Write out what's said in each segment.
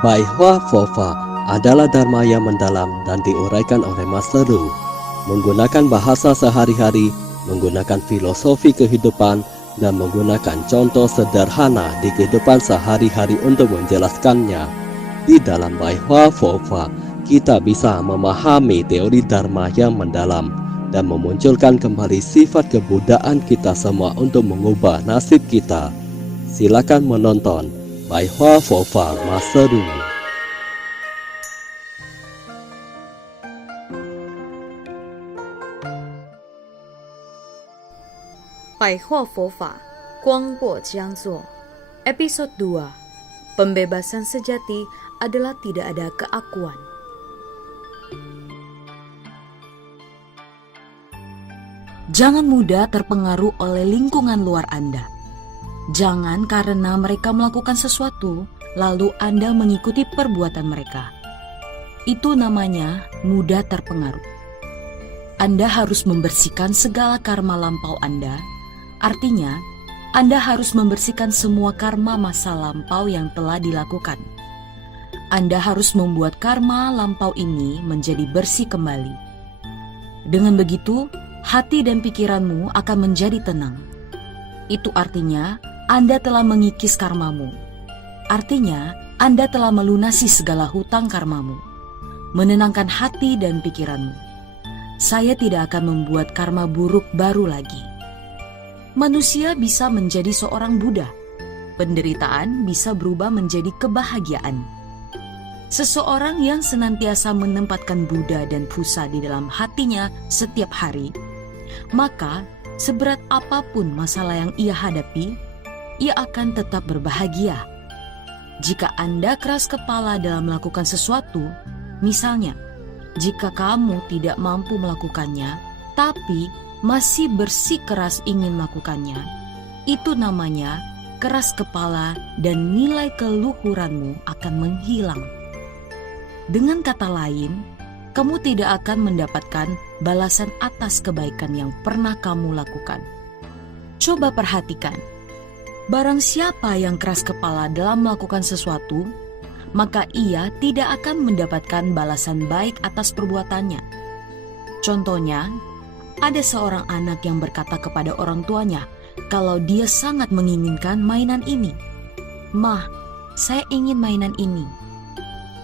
Bai Hua Fofa adalah dharma yang mendalam dan diuraikan oleh Master Ru. Menggunakan bahasa sehari-hari, menggunakan filosofi kehidupan, dan menggunakan contoh sederhana di kehidupan sehari-hari untuk menjelaskannya. Di dalam Bai Hua Fofa, kita bisa memahami teori dharma yang mendalam dan memunculkan kembali sifat kebudayaan kita semua untuk mengubah nasib kita. Silakan menonton Bai Hua Fofa Master Ru. 百货佛法，光过江座. Episode 2. Pembebasan sejati adalah tidak ada keakuan. Jangan mudah terpengaruh oleh lingkungan luar Anda. Jangan karena mereka melakukan sesuatu, lalu Anda mengikuti perbuatan mereka. Itu namanya mudah terpengaruh. Anda harus membersihkan segala karma lampau Anda. Artinya, Anda harus membersihkan semua karma masa lampau yang telah dilakukan. Anda harus membuat karma lampau ini menjadi bersih kembali. Dengan begitu, hati dan pikiranmu akan menjadi tenang. Itu artinya Anda telah mengikis karmamu. Artinya, Anda telah melunasi segala hutang karmamu, menenangkan hati dan pikiranmu. Saya tidak akan membuat karma buruk baru lagi. Manusia bisa menjadi seorang Buddha. Penderitaan bisa berubah menjadi kebahagiaan. Seseorang yang senantiasa menempatkan Buddha dan Pusa di dalam hatinya setiap hari, maka seberat apapun masalah yang ia hadapi, ia akan tetap berbahagia. Jika Anda keras kepala dalam melakukan sesuatu, misalnya, jika kamu tidak mampu melakukannya, tapi masih bersikeras ingin melakukannya, itu namanya keras kepala dan nilai keluhuranmu akan menghilang. Dengan kata lain, kamu tidak akan mendapatkan balasan atas kebaikan yang pernah kamu lakukan. Coba perhatikan, barang siapa yang keras kepala dalam melakukan sesuatu, maka ia tidak akan mendapatkan balasan baik atas perbuatannya. Contohnya, ada seorang anak yang berkata kepada orang tuanya kalau dia sangat menginginkan mainan ini. "Mah, saya ingin mainan ini."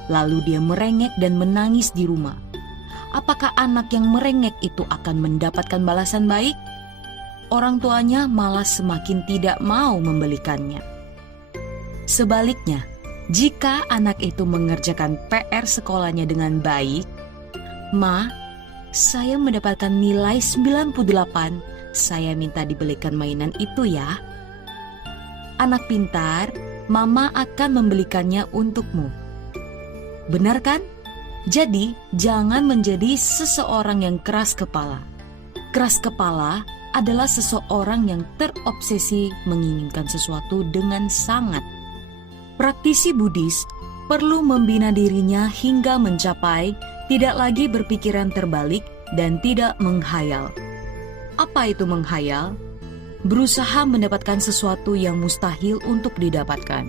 Lalu dia merengek dan menangis di rumah. Apakah anak yang merengek itu akan mendapatkan balasan baik? Orang tuanya malah semakin tidak mau membelikannya. Sebaliknya, jika anak itu mengerjakan PR sekolahnya dengan baik, "Ma, saya mendapatkan nilai 98, saya minta dibelikan mainan itu ya." Anak pintar, mama akan membelikannya untukmu. Benar kan? Jadi, jangan menjadi seseorang yang keras kepala. Keras kepala adalah seseorang yang terobsesi menginginkan sesuatu dengan sangat. Praktisi Buddhis perlu membina dirinya hingga mencapai tidak lagi berpikiran terbalik dan tidak menghayal. Apa itu menghayal? Berusaha mendapatkan sesuatu yang mustahil untuk didapatkan.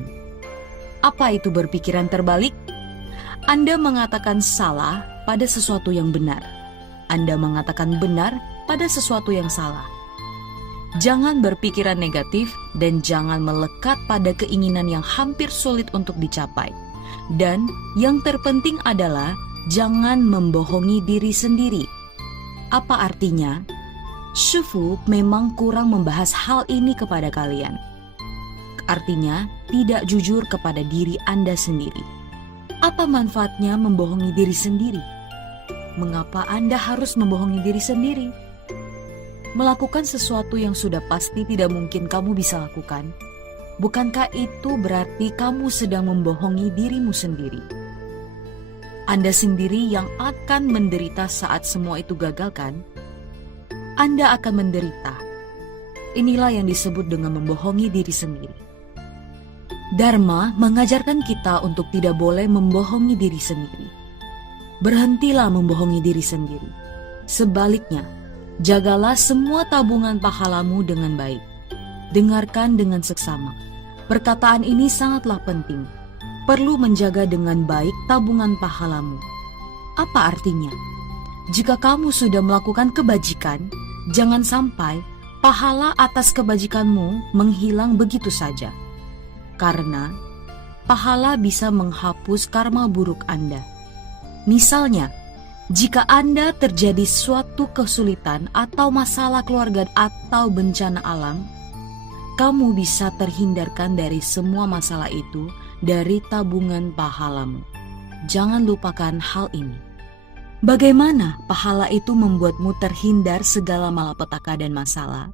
Apa itu berpikiran terbalik? Anda mengatakan salah pada sesuatu yang benar. Anda mengatakan benar pada sesuatu yang salah. Jangan berpikiran negatif dan jangan melekat pada keinginan yang hampir sulit untuk dicapai. Dan yang terpenting adalah jangan membohongi diri sendiri. Apa artinya? Shifu memang kurang membahas hal ini kepada kalian. Artinya, tidak jujur kepada diri Anda sendiri. Apa manfaatnya membohongi diri sendiri? Mengapa Anda harus membohongi diri sendiri? Melakukan sesuatu yang sudah pasti tidak mungkin kamu bisa lakukan. Bukankah itu berarti kamu sedang membohongi dirimu sendiri? Anda sendiri yang akan menderita saat semua itu gagal kan? Anda akan menderita. Inilah yang disebut dengan membohongi diri sendiri. Dharma mengajarkan kita untuk tidak boleh membohongi diri sendiri. Berhentilah membohongi diri sendiri. Sebaliknya, jagalah semua tabungan pahalamu dengan baik. Dengarkan dengan seksama. Perkataan ini sangatlah penting. perlu menjaga dengan baik tabungan pahalamu. Apa artinya? Jika kamu sudah melakukan kebajikan, jangan sampai pahala atas kebajikanmu menghilang begitu saja. Karena pahala bisa menghapus karma buruk Anda. Misalnya, jika Anda terjadi suatu kesulitan atau masalah keluarga atau bencana alam, kamu bisa terhindarkan dari semua masalah itu dari tabungan pahalamu. Jangan lupakan hal ini. Bagaimana pahala itu membuatmu terhindar segala malapetaka dan masalah?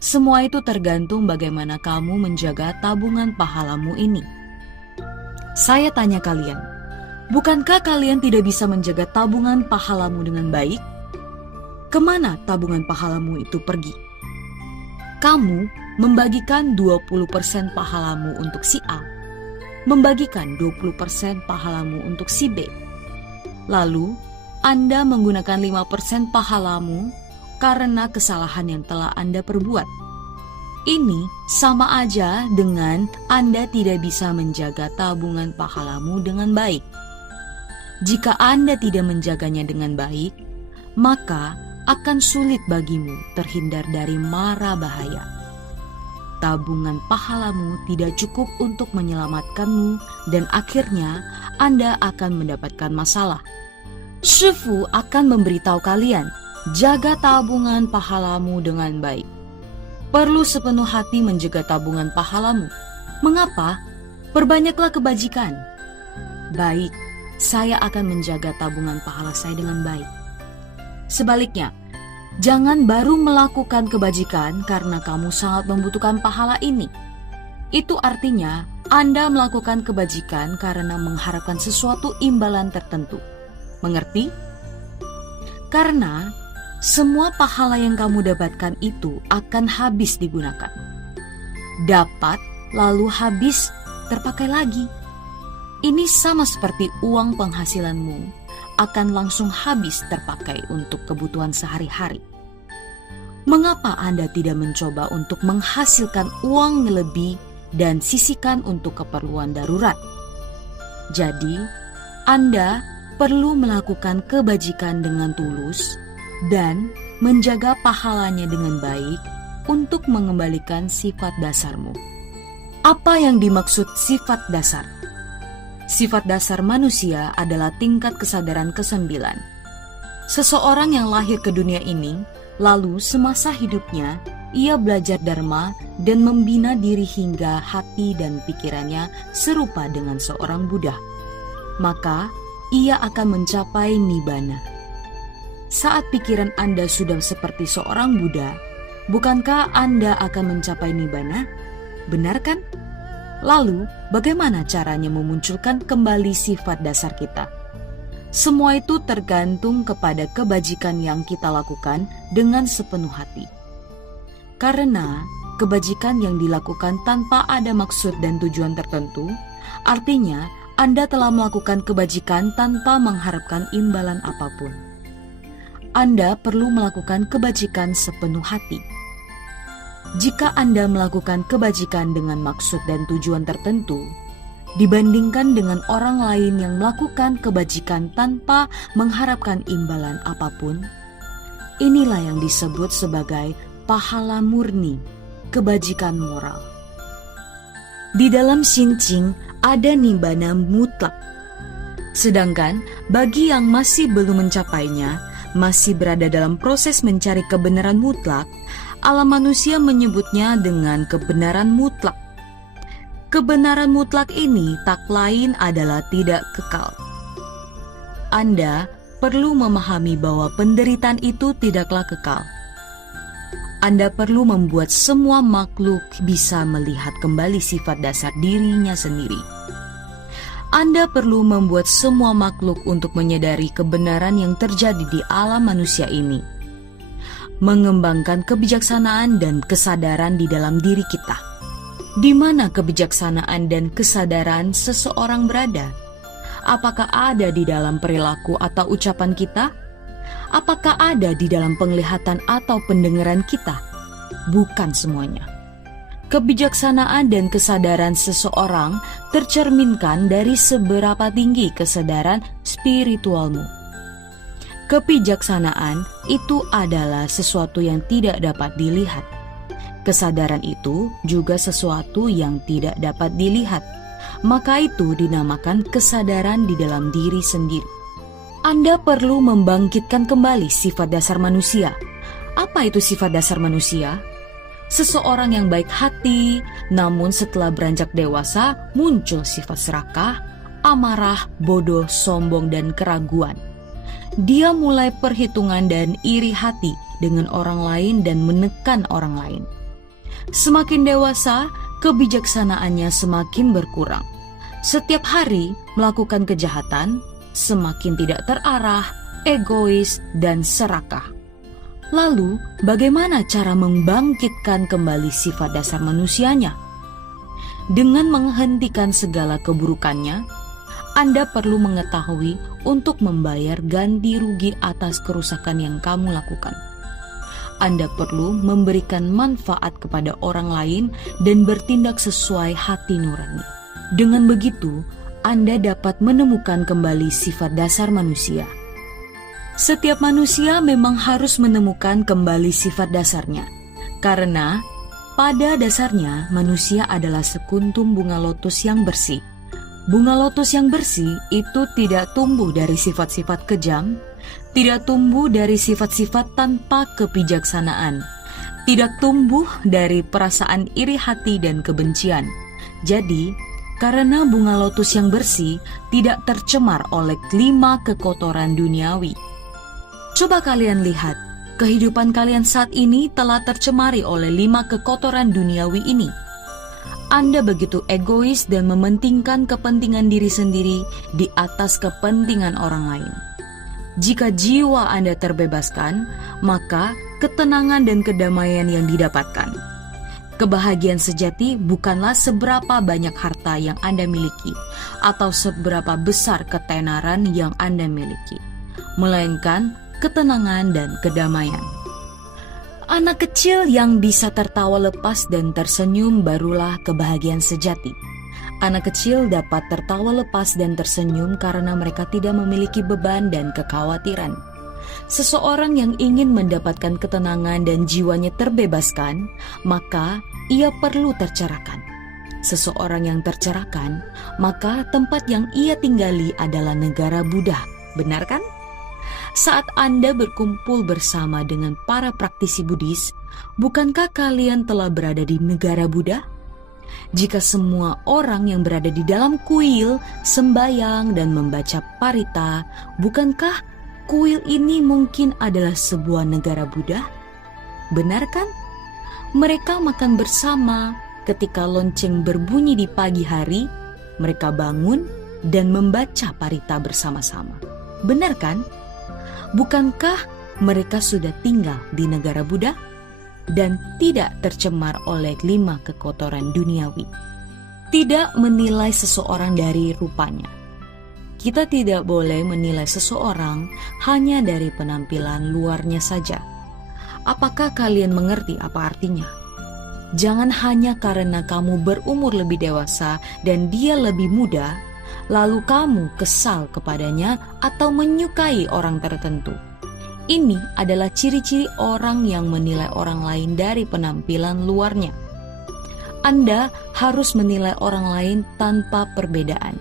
Semua itu tergantung bagaimana kamu menjaga tabungan pahalamu ini. Saya tanya kalian, bukankah kalian tidak bisa menjaga tabungan pahalamu dengan baik? Kemana tabungan pahalamu itu pergi? Kamu membagikan 20% pahalamu untuk si A, membagikan 20% pahalamu untuk si B. Lalu, Anda menggunakan 5% pahalamu karena kesalahan yang telah Anda perbuat. Ini sama aja dengan Anda tidak bisa menjaga tabungan pahalamu dengan baik. Jika Anda tidak menjaganya dengan baik, maka akan sulit bagimu terhindar dari mara bahaya. Tabungan pahalamu tidak cukup untuk menyelamatkanmu dan akhirnya Anda akan mendapatkan masalah. Shifu akan memberitahu kalian, jaga tabungan pahalamu dengan baik. Perlu sepenuh hati menjaga tabungan pahalamu. Mengapa? Perbanyaklah kebajikan. Baik, saya akan menjaga tabungan pahala saya dengan baik. Sebaliknya, jangan baru melakukan kebajikan karena kamu sangat membutuhkan pahala ini. Itu artinya Anda melakukan kebajikan karena mengharapkan sesuatu imbalan tertentu. Mengerti? Karena semua pahala yang kamu dapatkan itu akan habis digunakan. Dapat, lalu habis, terpakai lagi. Ini sama seperti uang penghasilanmu akan langsung habis terpakai untuk kebutuhan sehari-hari. Mengapa Anda tidak mencoba untuk menghasilkan uang lebih dan sisihkan untuk keperluan darurat? Jadi, Anda perlu melakukan kebajikan dengan tulus dan menjaga pahalanya dengan baik untuk mengembalikan sifat dasarmu. Apa yang dimaksud sifat dasar? Sifat dasar manusia adalah tingkat kesadaran ke-9. Seseorang yang lahir ke dunia ini, lalu semasa hidupnya, ia belajar dharma dan membina diri hingga hati dan pikirannya serupa dengan seorang Buddha. Maka, ia akan mencapai nibbana. Saat pikiran Anda sudah seperti seorang Buddha, bukankah Anda akan mencapai nibbana? Benar kan? Lalu, bagaimana caranya memunculkan kembali sifat dasar kita? Semua itu tergantung kepada kebajikan yang kita lakukan dengan sepenuh hati. Karena kebajikan yang dilakukan tanpa ada maksud dan tujuan tertentu, artinya Anda telah melakukan kebajikan tanpa mengharapkan imbalan apapun. Anda perlu melakukan kebajikan sepenuh hati. Jika Anda melakukan kebajikan dengan maksud dan tujuan tertentu, dibandingkan dengan orang lain yang melakukan kebajikan tanpa mengharapkan imbalan apapun, inilah yang disebut sebagai pahala murni, kebajikan moral. Di dalam Xinqing ada nibbana mutlak. Sedangkan bagi yang masih belum mencapainya, masih berada dalam proses mencari kebenaran mutlak, alam manusia menyebutnya dengan kebenaran mutlak. Kebenaran mutlak ini tak lain adalah tidak kekal. Anda perlu memahami bahwa penderitaan itu tidaklah kekal. Anda perlu membuat semua makhluk bisa melihat kembali sifat dasar dirinya sendiri. Anda perlu membuat semua makhluk untuk menyadari kebenaran yang terjadi di alam manusia ini. Mengembangkan kebijaksanaan dan kesadaran di dalam diri kita. Di mana kebijaksanaan dan kesadaran seseorang berada? Apakah ada di dalam perilaku atau ucapan kita? Apakah ada di dalam penglihatan atau pendengaran kita? Bukan semuanya. Kebijaksanaan dan kesadaran seseorang tercerminkan dari seberapa tinggi kesadaran spiritualmu. Kebijaksanaan itu adalah sesuatu yang tidak dapat dilihat. Kesadaran itu juga sesuatu yang tidak dapat dilihat. Maka itu dinamakan kesadaran di dalam diri sendiri. Anda perlu membangkitkan kembali sifat dasar manusia. Apa itu sifat dasar manusia? Seseorang yang baik hati, namun setelah beranjak dewasa muncul sifat serakah, amarah, bodoh, sombong, dan keraguan. Dia mulai perhitungan dan iri hati dengan orang lain dan menekan orang lain. Semakin dewasa, kebijaksanaannya semakin berkurang. Setiap hari melakukan kejahatan, semakin tidak terarah, egois, dan serakah. Lalu, bagaimana cara membangkitkan kembali sifat dasar manusianya? Dengan menghentikan segala keburukannya, Anda perlu mengetahui untuk membayar ganti rugi atas kerusakan yang kamu lakukan. Anda perlu memberikan manfaat kepada orang lain dan bertindak sesuai hati nurani. Dengan begitu, Anda dapat menemukan kembali sifat dasar manusia. Setiap manusia memang harus menemukan kembali sifat dasarnya, karena pada dasarnya manusia adalah sekuntum bunga lotus yang bersih. Bunga lotus yang bersih itu tidak tumbuh dari sifat-sifat kejam, tidak tumbuh dari sifat-sifat tanpa kebijaksanaan, tidak tumbuh dari perasaan iri hati dan kebencian. Jadi, karena bunga lotus yang bersih tidak tercemar oleh 5 kekotoran duniawi. Coba kalian lihat, kehidupan kalian saat ini telah tercemari oleh 5 kekotoran duniawi ini. Anda begitu egois dan mementingkan kepentingan diri sendiri di atas kepentingan orang lain. Jika jiwa Anda terbebaskan, maka ketenangan dan kedamaian yang didapatkan. Kebahagiaan sejati bukanlah seberapa banyak harta yang Anda miliki atau seberapa besar ketenaran yang Anda miliki, melainkan ketenangan dan kedamaian. Anak kecil yang bisa tertawa lepas dan tersenyum barulah kebahagiaan sejati. Anak kecil dapat tertawa lepas dan tersenyum karena mereka tidak memiliki beban dan kekhawatiran. Seseorang yang ingin mendapatkan ketenangan dan jiwanya terbebaskan, maka ia perlu tercerahkan. Seseorang yang tercerahkan, maka tempat yang ia tinggali adalah negara Buddha. Benar kan? Saat Anda berkumpul bersama dengan para praktisi Buddhis, bukankah kalian telah berada di negara Buddha? Jika semua orang yang berada di dalam kuil sembayang dan membaca parita, bukankah kuil ini mungkin adalah sebuah negara Buddha? Benar kan? Mereka makan bersama ketika lonceng berbunyi di pagi hari, mereka bangun dan membaca parita bersama-sama. Benar kan? Bukankah mereka sudah tinggal di negara Buddha dan tidak tercemar oleh 5 kekotoran duniawi? Tidak menilai seseorang dari rupanya. Kita tidak boleh menilai seseorang hanya dari penampilan luarnya saja. Apakah kalian mengerti apa artinya? Jangan hanya karena kamu berumur lebih dewasa dan dia lebih muda, lalu kamu kesal kepadanya atau menyukai orang tertentu. Ini adalah ciri-ciri orang yang menilai orang lain dari penampilan luarnya. Anda harus menilai orang lain tanpa perbedaan,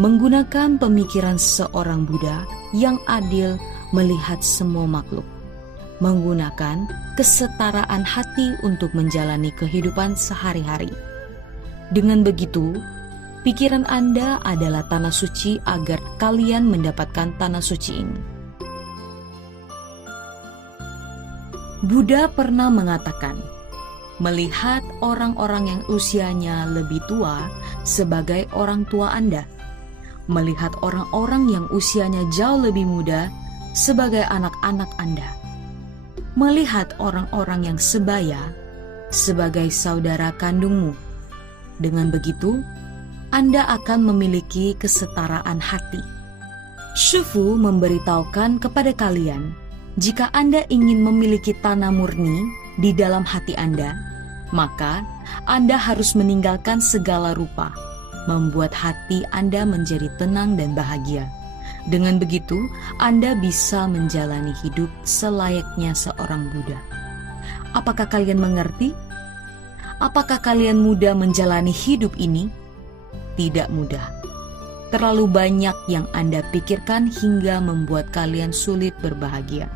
menggunakan pemikiran seorang Buddha yang adil melihat semua makhluk, menggunakan kesetaraan hati untuk menjalani kehidupan sehari-hari. Dengan begitu, pikiran Anda adalah tanah suci agar kalian mendapatkan tanah suci ini. Buddha pernah mengatakan, melihat orang-orang yang usianya lebih tua sebagai orang tua Anda, melihat orang-orang yang usianya jauh lebih muda sebagai anak-anak Anda, melihat orang-orang yang sebaya sebagai saudara kandungmu. Dengan begitu, Anda akan memiliki kesetaraan hati. Shufu memberitahukan kepada kalian, jika Anda ingin memiliki tanah murni di dalam hati Anda, Maka Anda harus meninggalkan segala rupa, membuat hati Anda menjadi tenang dan bahagia. Dengan begitu, Anda bisa menjalani hidup selayaknya seorang Buddha. Apakah kalian mengerti? Apakah kalian mudah menjalani hidup ini? Tidak mudah. Terlalu banyak yang Anda pikirkan hingga membuat kalian sulit berbahagia.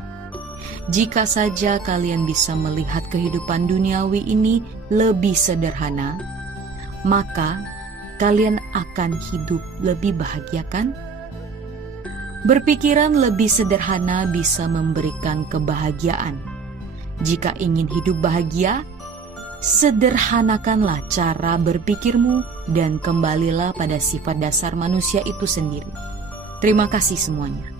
Jika saja kalian bisa melihat kehidupan duniawi ini lebih sederhana, maka kalian akan hidup lebih bahagia, kan? Berpikiran lebih sederhana bisa memberikan kebahagiaan. Jika ingin hidup bahagia, sederhanakanlah cara berpikirmu dan kembalilah pada sifat dasar manusia itu sendiri. Terima kasih semuanya.